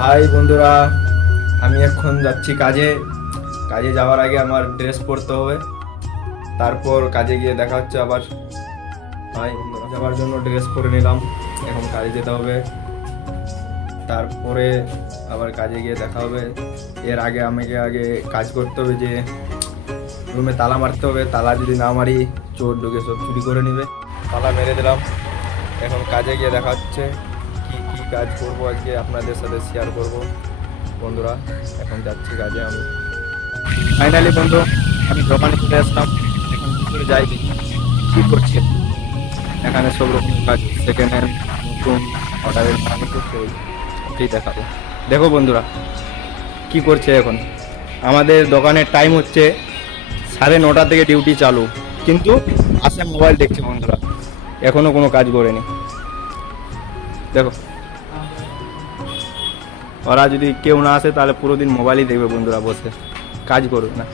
High বন্ধুরা, আমি এখন যাচ্ছি কাজে। কাজে যাওয়ার আগে আমার ড্রেস পরতে হবে, তারপর কাজে গিয়ে দেখা হচ্ছে আবার। হাই বন্ধুরা, যাওয়ার জন্য ড্রেস পরে নিলাম, এখন কাজে যেতে হবে, তারপরে আবার কাজে গিয়ে দেখা হবে। এর আগে আমাকে আগে কাজ করতে হবে, যে রুমে তালা মারতে হবে। তালা যদি না মারি চোর ঢুকে সব চুরি করে নেবে। তালা মেরে দিলাম, এখন কাজে গিয়ে দেখা হচ্ছে। কি কি কাজ করবো আজকে আপনাদের সাথে শেয়ার করব বন্ধুরা। এখন যাচ্ছি কাজে আমি। ফাইনালি বন্ধু, আমি দোকানে চলে আসলাম। এখন ভিতরে যাই, দেখি কি করছে এখানে। সব রকম কাজ, সেকেন্ড হ্যান্ড, নতুন, অর্ডারের কাজ করছে, ওইটাই দেখাবো। দেখো বন্ধুরা কি করছে এখন। আমাদের দোকানের টাইম হচ্ছে 9:30 থেকে ডিউটি চালু, কিন্তু আসে মোবাইল দেখছে বন্ধুরা, এখনো কোনো কাজ করেনি। দেখো, ওরা যদি কেউ না আসে তাহলে পুরো দিন মোবাইলই দেখবে বন্ধুরা, বসে কাজ করবে না।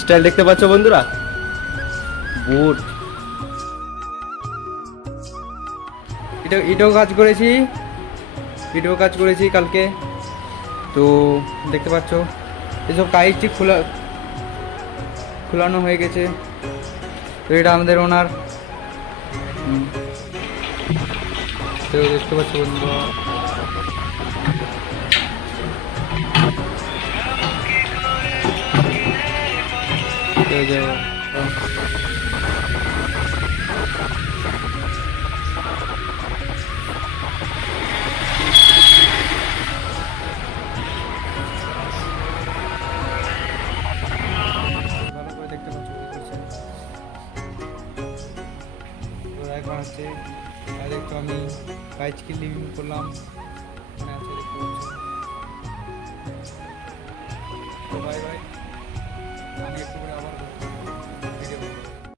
স্টাইল দেখতে পাচ্ছ বন্ধুরা, বুট। এটাও কাজ করেছি, এটাও কাজ করেছি কালকে। তো দেখতে পাচ্ছ এসব কাজটি খোলানো হয়ে গেছে। তো এটা আমাদের ওনার। তো দেখতে পাচ্ছ বন্ধুরা, এই যে ভালো করে দেখতে পাচ্ছ কি করছে। তো রায় বানাচ্ছে, আর একটু আমি কাজকে লিভিং করলাম। এখানে আছে দেখতে পাচ্ছ। তো বাই বাই, আমি একটু